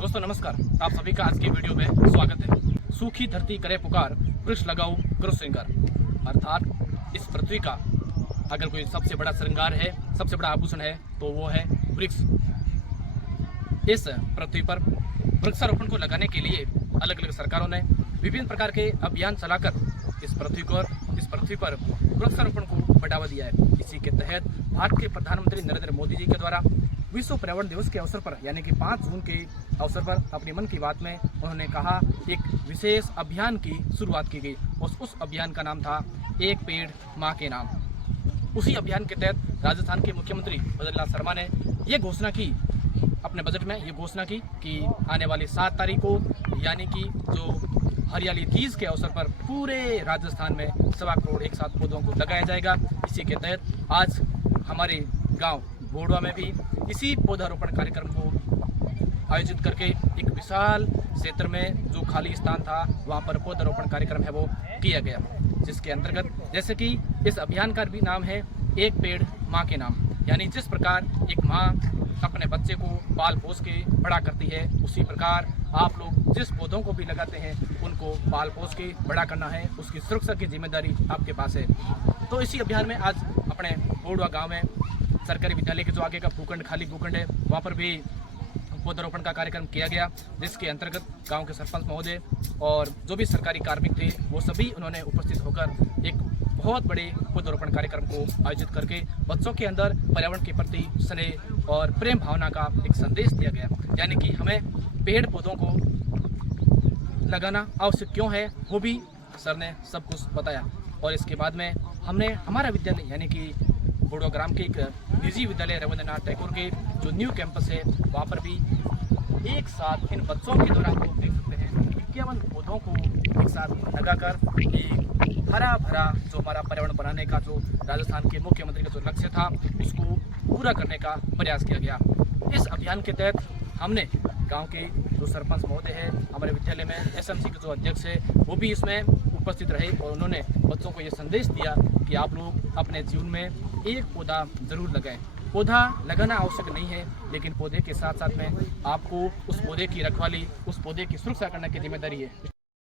दोस्तों नमस्कार, आप सभी का आज की वीडियो में स्वागत है। सूखी धरती करे पुकार, वृक्ष लगाओ करो श्रृंगार। अर्थात इस पृथ्वी का अगर कोई सबसे बड़ा श्रृंगार है, सबसे बड़ा आभूषण है तो वो है वृक्ष। इस पृथ्वी पर वृक्षारोपण को लगाने के लिए अलग अलग सरकारों ने विभिन्न प्रकार के अभियान चलाकर इस पृथ्वी पर वृक्षारोपण को बढ़ावा दिया है। इसी के तहत भारत के प्रधानमंत्री नरेंद्र मोदी जी के द्वारा विश्व पर्यावरण दिवस के अवसर पर यानी कि 5 जून के अवसर पर अपनी मन की बात में उन्होंने कहा एक विशेष अभियान की शुरुआत की गई और उस अभियान का नाम था एक पेड़ माँ के नाम। उसी अभियान के तहत राजस्थान के मुख्यमंत्री बद्रीलाल शर्मा ने ये घोषणा की, अपने बजट में ये घोषणा की कि आने वाली 7 तारीख को यानी कि जो हरियाली तीज के अवसर पर पूरे राजस्थान में 1.25 करोड़ एक साथ पौधों को लगाया जाएगा। इसी के तहत आज हमारे गांव बोडवा में भी इसी पौधारोपण कार्यक्रम को आयोजित करके एक विशाल क्षेत्र में जो खाली स्थान था वहां पर पौधारोपण कार्यक्रम है वो किया गया, जिसके अंतर्गत जैसे कि इस अभियान का भी नाम है एक पेड़ माँ के नाम। यानी जिस प्रकार एक माँ अपने बच्चे को पाल पोस के बड़ा करती है, उसी प्रकार आप लोग जिस पौधों को भी लगाते हैं उनको पाल पोस के बड़ा करना है, उसकी सुरक्षा की जिम्मेदारी आपके पास है। तो इसी अभियान में आज अपने बोडवा गांव में सरकारी विद्यालय के जो आगे का भूखंड खाली भूखंड है वहाँ पर भी पौधारोपण का कार्यक्रम किया गया, जिसके अंतर्गत गांव के सरपंच महोदय और जो भी सरकारी कार्मिक थे वो सभी उन्होंने उपस्थित होकर एक बहुत बड़े पौधारोपण कार्यक्रम को आयोजित करके बच्चों के अंदर पर्यावरण के प्रति स्नेह और प्रेम भावना का एक संदेश दिया गया। यानी कि हमें पेड़ पौधों को लगाना आवश्यक क्यों है वो भी सर ने सब कुछ बताया। और इसके बाद में हमने हमारा विद्यालय यानी कि बोडवा ग्राम के एक निजी विद्यालय रविंद्रनाथ टैगोर के जो न्यू कैंपस है वहाँ पर भी एक साथ इन बच्चों के दौरान आप देख सकते हैं 51 पौधों को एक साथ लगाकर एक हरा भरा जो हमारा पर्यावरण बनाने का जो राजस्थान के मुख्यमंत्री का जो लक्ष्य था उसको पूरा करने का प्रयास किया गया। इस अभियान के तहत हमने गांव के जो सरपंच महोदय है, हमारे विद्यालय में एसएमसी के जो अध्यक्ष है वो भी इसमें उपस्थित रहे और उन्होंने बच्चों को ये संदेश दिया कि आप लोग अपने जीवन में एक पौधा जरूर लगाएं। पौधा लगाना आवश्यक नहीं है, लेकिन पौधे के साथ साथ में आपको उस पौधे की रखवाली, उस पौधे की सुरक्षा करने की जिम्मेदारी है।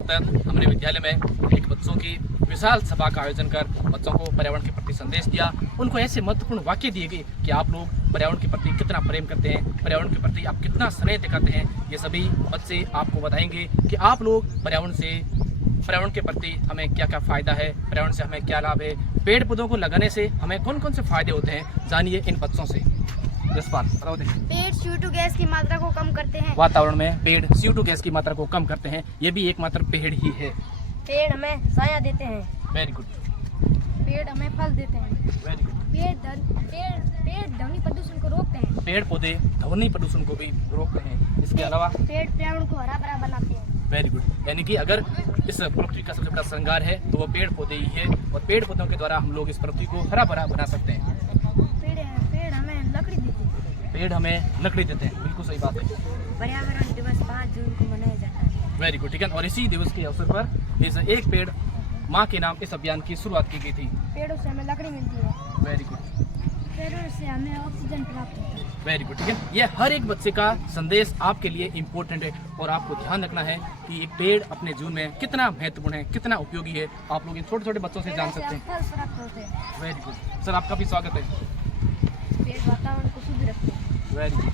हमने विद्यालय में एक बच्चों की विशाल सभा का आयोजन कर बच्चों को पर्यावरण के प्रति संदेश दिया। उनको ऐसे महत्वपूर्ण वाक्य दिए गए कि आप लोग पर्यावरण के प्रति कितना प्रेम करते हैं, पर्यावरण के प्रति आप कितना स्नेह दिखाते हैं। ये सभी बच्चे आपको बताएंगे कि आप लोग पर्यावरण के प्रति हमें क्या क्या फायदा है, पर्यावरण से हमें क्या लाभ है, पेड़ पौधों को लगाने से हमें कौन कौन से फायदे होते हैं, जानिए इन बच्चों से। पेड़ CO2 गैस की मात्रा को कम करते हैं। वातावरण में पेड़ CO2 गैस की मात्रा को कम करते हैं, ये भी एकमात्र पेड़ ही है। पेड़ हमें छाया देते हैं। Very good. पेड़ हमें फल देते हैं। Very good. पेड़ ध्वनि प्रदूषण को रोकते हैं। पेड़ पौधे ध्वनि प्रदूषण को भी रोकते हैं। इसके अलावा पेड़ पर्यावरण को हरा भरा बनाते हैं। Very good. यानी कि अगर इस पृथ्वी का सबसे बड़ा श्रृंगार है तो वो पेड़ पौधे ही है और पेड़ पौधों के द्वारा हम लोग इस पृथ्वी को हरा भरा बना सकते हैं। पेड़ हमें लकड़ी देते हैं। पेड़ हमें लकड़ी देते हैं, बिल्कुल सही बात है। पर्यावरण दिवस 5 जून को मनाया जाता है। वेरी गुड, ठीक है। और इसी दिवस के अवसर पर इस एक पेड़ माँ के नाम इस अभियान की शुरुआत की गई थी। पेड़ों से हमें लकड़ी मिलती है। Very good. पेड़ों से हमें ऑक्सीजन प्राप्त होता है। वेरी गुड, ठीक है। ये हर एक बच्चे का संदेश आपके लिए इम्पोर्टेंट है और आपको ध्यान रखना है कि एक पेड़ अपने जीवन में कितना महत्वपूर्ण है, कितना उपयोगी है। आप लोग इन छोटे छोटे बच्चों से जान सकते हैं। फल प्राप्त होते हैं। वेरी गुड सर, आपका भी स्वागत है। पेड़ वातावरण को शुद्ध रखते हैं। Very good.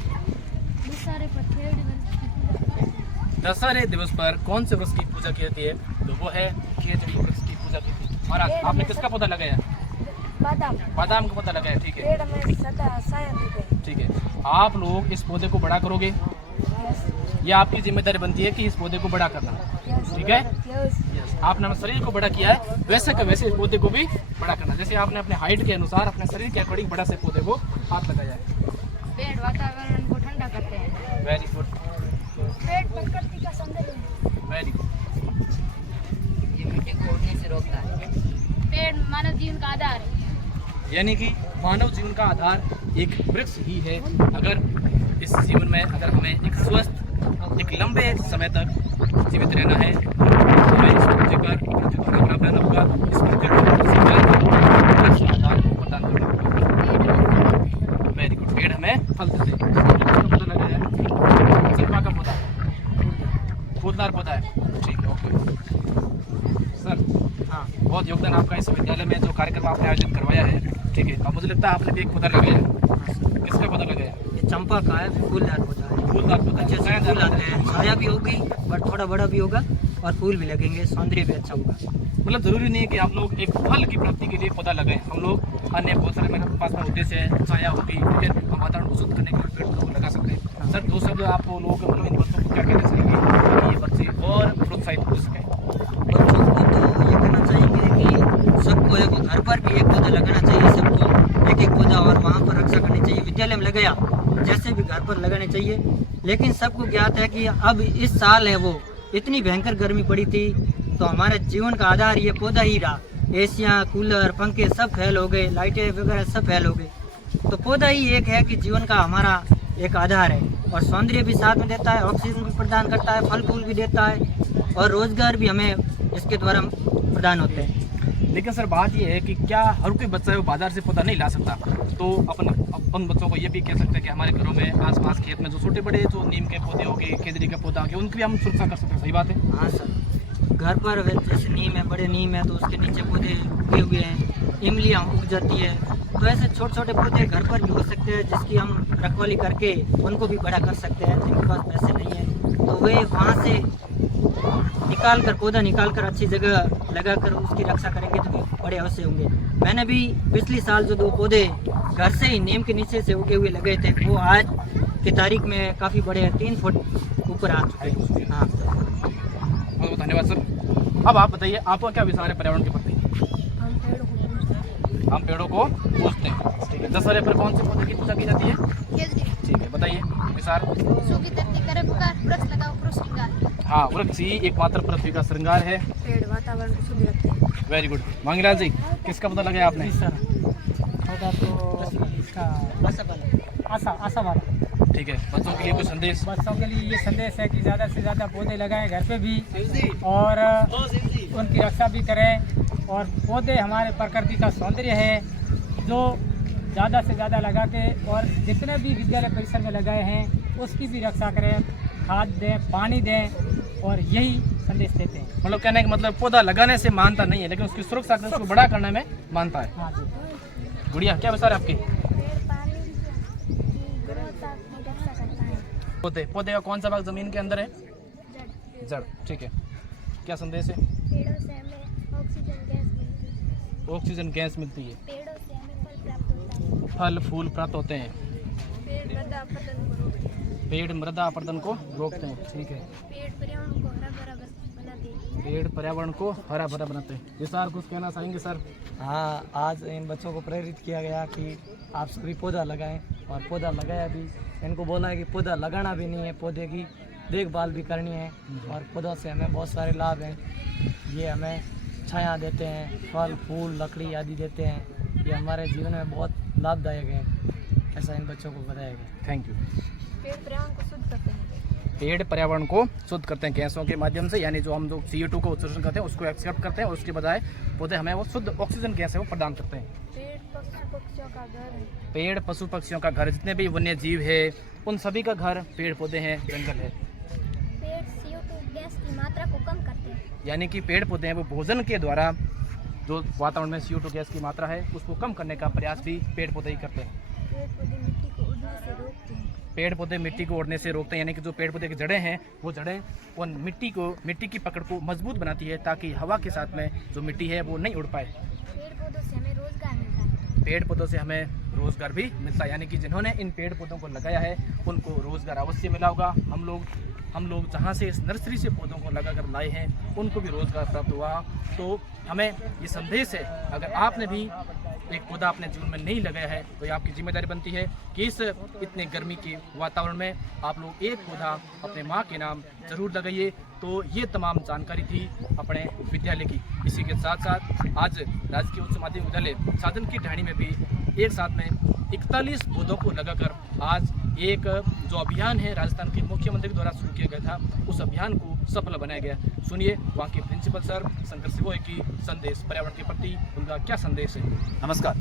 दशहरे दिवस पर कौन से वृक्ष की पूजा की जाती है? तो वो है खेजड़ी वृक्ष की पूजा की थी। महाराज, आपने किसका पौधा लगाया? बादाम का पौधा लगाया, ठीक है। पेड़ हमें सदा छाया देते हैं। ठीक है, आप लोग इस पौधे को बड़ा करोगे, ये आपकी जिम्मेदारी बनती है कि इस पौधे को बड़ा करना, ठीक है। आपने अपने शरीर को बड़ा किया है, वैसे का वैसे इस पौधे को भी बड़ा करना। जैसे आपने अपने हाइट के अनुसार अपने शरीर के अकॉर्डिंग बड़ा से पौधे को हाथ लगाया है। पेड़ वातावरण को ठंडा करते हैं। Very good. पेड़ प्रकृति का सौंदर्य है। Very good. ये मिट्टी को उड़ने से रोकता है। पेड़ मानव जीवन का आधार है। यानी कि मानव जीवन का आधार एक वृक्ष ही है। अगर इस जीवन में अगर हमें एक स्वस्थ एक लंबे समय तक जीवित रहना है तो हमें इस पृथ्वी पर पृथ्वी को हरा भरा बनाना होगा। इस पृथ्वी को वृक्ष आधार प्रदान करना होगा। Very good. पेड़ हमें फल देते हैं। पौधा लगाया है, चंपा का पौधा। है। ठीक है, ओके सर। हाँ बहुत योगदान आपका इस विद्यालय में जो कार्यक्रम आपने आयोजित करवाया है। ठीक है, अब मुझे लगता है आपने भी एक पौधा लगाया। किसका पौधा लगाया? ये चंपा का है, फूलदार पौधा है। फूलदार पौधा, अच्छे से फूल आते हैं, छाया भी होगी बट थोड़ा बड़ा भी होगा और फूल भी लगेंगे, सौंदर्य भी अच्छा होगा। मतलब जरूरी नहीं है कि आप लोग एक फल की प्राप्ति के लिए पौधा लगाएं। हम लोग अन्य बहुत सारे मेरे पास में उद्देश्य है, छाया होगी, ठीक है, हम वातावरण को शुद्ध करने के लिए पेड़ पौधों को लगा सकते हैं। सर दो शब्द आप लोग मतलब इन बच्चों को क्या कहना चाहेंगे ताकि ये बच्चे और प्रोत्साहित हो सकें? बच्चों को तो ये कहना चाहेंगे कि सबको एक घर पर भी एक पौधा लगाना चाहिए, सबको एक एक पौधा, और वहाँ पर रक्षा करनी चाहिए। विद्यालय में लगाया जैसे भी घर पर लगाने चाहिए, लेकिन सबको ज्ञात है कि अब इस साल है वो इतनी भयंकर गर्मी पड़ी थी, तो हमारे जीवन का आधार ये पौधा ही रहा। एसियाँ, कूलर, पंखे सब फेल हो गए, लाइटें वगैरह सब फेल हो गए, तो पौधा ही एक है कि जीवन का हमारा एक आधार है, और सौंदर्य भी साथ में देता है, ऑक्सीजन भी प्रदान करता है, फल फूल भी देता है, और रोजगार भी हमें इसके द्वारा प्रदान होते हैं। लेकिन सर बात ये है कि क्या हर कोई बच्चा है वो बाजार से पौधा नहीं ला सकता, तो अपन बच्चों को ये भी कह सकते हैं कि हमारे घरों में आसपास खेत में जो छोटे बड़े जो नीम के पौधे हो गए, केदरी के पौधा हो गए, उनकी भी हम सुरक्षा कर सकते हैं। सही बात है। हाँ सर, घर पर जैसे नीम है, बड़े नीम है तो उसके नीचे पौधे उगे हुए हैं, इमलियाँ उग जाती है, तो ऐसे छोटे छोटे पौधे घर पर भी हो सकते हैं जिसकी हम रखवाली करके उनको भी बड़ा कर सकते हैं। जिनके पास पैसे नहीं है तो वे वहाँ से निकाल कर, पौधा निकाल कर अच्छी जगह लगा कर उसकी रक्षा करेंगे तो भी बड़े अवश्य होंगे। मैंने भी पिछली साल जो 2 पौधे घर से ही नीम के नीचे से उगे हुए लगे थे, वो आज की तारीख में काफ़ी बड़े हैं, 3 फुट ऊपर आ चुके हैं। हाँ बहुत बहुत धन्यवाद सर। अब आप बताइए आपका क्या विचार है पर्यावरण के प्रति? हम पेड़ों को पूजते हैं। ठीक है, दशहरे पर कौन से पौधे की पूजा की जाती है? ठीक है, बताइए विचार। सूखी धरती करे पुकार, वृक्ष लगाओ कृष्ण श्रृंगार। हाँ, वृक्ष ही एकमात्र पृथ्वी का श्रृंगार है। पेड़ वातावरण को शुद्ध रखते हैं। Very good. मांगीलाल जी, किसका पौधा लगाया आपने? सर पौधा तो इसका आशा वाला। ठीक है, बच्चों के लिए कुछ संदेश? बच्चों के लिए ये संदेश है कि ज़्यादा से ज़्यादा पौधे लगाएं घर पे भी, और उनकी रक्षा भी करें, और पौधे हमारे प्रकृति का सौंदर्य है जो ज़्यादा से ज़्यादा लगा के, और जितने भी विद्यालय परिसर में लगाए हैं उसकी भी रक्षा करें, खाद दें, पानी दें, और यही संदेश देते हैं। मतलब कहने का मतलब पौधा लगाने से मानता नहीं है, लेकिन उसकी सुरक्षा करने, उसको बड़ा करने में मानता है। हाँ जी। गुड़िया, क्या विचार है आपके? पौधे, पौधे का कौन सा भाग जमीन के अंदर है? जड़। ठीक है, क्या संदेश है? पेड़ों से हमें ऑक्सीजन गैस मिलती है। ऑक्सीजन गैस मिलती है, पेड़ों से हमें फल प्राप्त होता है। फल फूल प्राप्त होते हैं, पेड़ मृदा अपरदन को रोकते हैं। पेड़ मृदा अपरदन को रोकते हैं। ठीक है, पेड़ पर्यावरण को हरा भरा बनाते हैं। पेड़ पर्यावरण को हरा भरा बनाते हैं। ये सर कुछ कहना चाहेंगे सर? हाँ, आज इन बच्चों को प्रेरित किया गया कि आप सभी पौधा लगाएं, और पौधा लगाया भी। इनको बोला है कि पौधा लगाना भी नहीं है, पौधे की देखभाल भी करनी है, और पौधों से हमें बहुत सारे लाभ हैं। ये हमें छाया देते हैं, फल फूल लकड़ी आदि देते हैं, ये हमारे जीवन में बहुत लाभदायक है, ऐसा इन बच्चों को बताया गया। Thank you. पेड़ पर्यावरण को शुद्ध करते हैं। पेड़ पर्यावरण को शुद्ध करते हैं गैसों के माध्यम से, यानी जो हम जो CO2 को उत्सर्जन करते हैं उसको एक्सेप्ट करते हैं, और उसके बजाय पौधे हमें वो शुद्ध ऑक्सीजन गैस है वो प्रदान करते हैं। पेड़ पशु पक्षियों का घर है। पेड़ पशु पक्षियों का घर, जितने भी वन्य जीव है उन सभी का घर पेड़ पौधे हैं, जंगल है। पेड़ CO2 गैस की मात्रा को कम करते हैं। यानी कि पेड़ पौधे हैं वो भोजन के द्वारा जो वातावरण में CO2 गैस की मात्रा है उसको कम करने का प्रयास भी पेड़ पौधे ही करते हैं। पेड़ पौधे मिट्टी को उड़ने से रोकते हैं। पेड़ पौधे मिट्टी को उड़ने से रोकते हैं, यानी कि जो पेड़ पौधे की जड़ें हैं वो जड़ें उन मिट्टी की पकड़ को मजबूत बनाती है, ताकि हवा के साथ में जो मिट्टी है वो नहीं उड़ पाए। पेड़ पौधों से हमें रोजगार मिलता है। पेड़ पौधों से हमें रोजगार भी मिलता है, यानी कि जिन्होंने इन पेड़ पौधों को लगाया है उनको रोजगार अवश्य मिला होगा। हम लोग जहाँ से इस नर्सरी से पौधों को लगा कर लाए हैं उनको भी रोजगार प्राप्त हुआ। तो हमें ये संदेश है, अगर आपने भी एक पौधा अपने जीवन में नहीं लगाया है तो ये आपकी जिम्मेदारी बनती है कि इस इतने गर्मी के वातावरण में आप लोग एक पौधा अपने माँ के नाम जरूर लगाइए। तो ये तमाम जानकारी थी अपने विद्यालय की। इसी के साथ साथ आज राजकीय उच्च माध्यमिक विद्यालय साधन की ढाणी में भी एक साथ में 41 पौधों को लगाकर आज एक जो अभियान है राजस्थान के मुख्यमंत्री द्वारा शुरू किया गया था, उस अभियान को सफल बनाया गया। सुनिए वहाँ के प्रिंसिपल सर शंकर सिवोय की संदेश पर्यावरण के प्रति उनका क्या संदेश है। नमस्कार।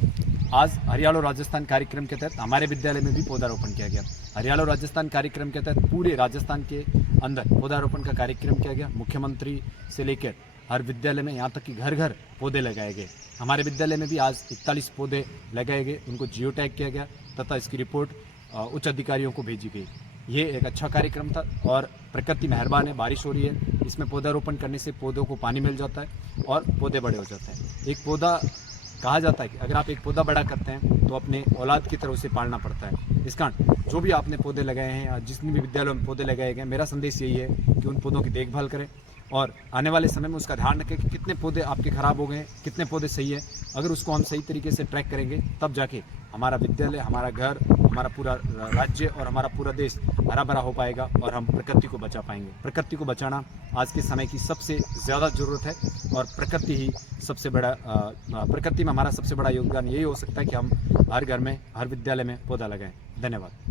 आज हरियालो राजस्थान कार्यक्रम के तहत हमारे विद्यालय में भी पौधारोपण किया गया। हरियालो राजस्थान कार्यक्रम के तहत पूरे राजस्थान के अंदर पौधारोपण का कार्यक्रम किया गया। मुख्यमंत्री से लेकर हर विद्यालय में, यहाँ तक कि घर घर पौधे लगाए गए। हमारे विद्यालय में भी आज 41 पौधे लगाए गए, उनको जियो टैग किया गया तथा इसकी रिपोर्ट उच्च अधिकारियों को भेजी गई। ये एक अच्छा कार्यक्रम था और प्रकृति मेहरबान है, बारिश हो रही है। इसमें पौधारोपण करने से पौधों को पानी मिल जाता है और पौधे बड़े हो जाते हैं। एक पौधा कहा जाता है कि अगर आप एक पौधा बड़ा करते हैं तो अपने औलाद की तरह उसे पालना पड़ता है। इस कारण जो भी आपने पौधे लगाए हैं या जितने भी विद्यालयों में पौधे लगाए गए, मेरा संदेश यही है कि उन पौधों की देखभाल करें और आने वाले समय में उसका ध्यान रखें कि कितने पौधे आपके ख़राब हो गए हैं, कितने पौधे सही है। अगर उसको हम सही तरीके से ट्रैक करेंगे तब जाके हमारा विद्यालय, हमारा घर, हमारा पूरा राज्य और हमारा पूरा देश हरा भरा हो पाएगा और हम प्रकृति को बचा पाएंगे। प्रकृति को बचाना आज के समय की सबसे ज़्यादा ज़रूरत है और प्रकृति ही सबसे बड़ा प्रकृति में हमारा सबसे बड़ा योगदान यही हो सकता है कि हम हर घर में, हर विद्यालय में पौधा लगाएं। धन्यवाद।